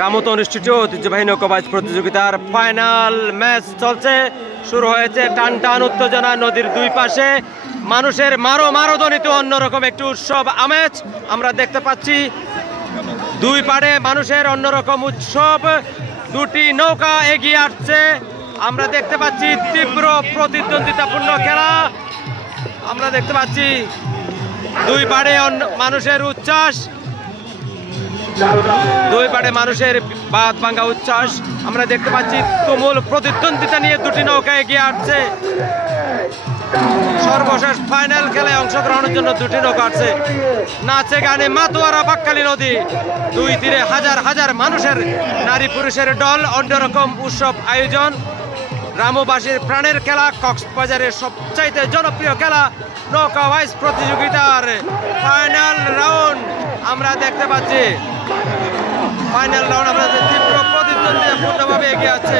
রামুতে অনুষ্ঠিত ঐতিহ্যবাহী নৌকাবাজ প্রতিযোগিতার ফাইনাল ম্যাচ চলছে। শুরু হয়েছে টান টান উত্তেজনা। নদীর দুই পাশে মানুষের মারো মারো ধ্বনিতে অন্যরকম একটি উৎসব আমেজ আমরা দেখতে পাচ্ছি। দুই পাড়ে মানুষের অন্যরকম উৎসব। দুটি নৌকা এগিয়ে আসছে। আমরা দেখতে পাচ্ছি তীব্র প্রতিদ্বন্দ্বিতাপূর্ণ খেলা। আমরা দেখতে পাচ্ছি দুই পাড়ে মানুষের উচ্ছ্বাস, দুই পাড়ে মানুষের বাদ ভাঙ্গা উচ্ছ্বাস। আমরা দেখতে পাচ্ছি তুমুল প্রতিদ্বন্দ্বিতা নিয়ে দুটি নৌকা এগিয়ে আসছে। সর্বশেষ ফাইনাল খেলায় অংশগ্রহণের জন্য দুটি নৌকা আসছে। নাচে গানে মাতোয়ারা বাক্কালী নদী। দুই তীরে হাজার হাজার মানুষের নারী পুরুষের দল। অন্যরকম উৎসব আয়োজন। রামুবাসীর প্রাণের খেলা, কক্সবাজারের সবচাইতে জনপ্রিয় খেলা নৌকাবাজ প্রতিযোগিতার ফাইনাল রাউন্ড আমরা দেখতে পাচ্ছি। ফাইনাল রাউন্ড আমরা তীব্র প্রতিদ্বন্দ্বিতাপূর্ণভাবে এগিয়ে আছে।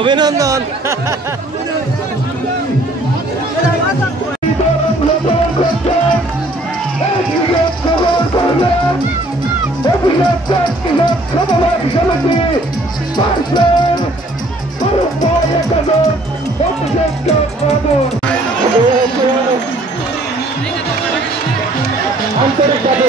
অভিনন্দন। আন্তরিকভাবে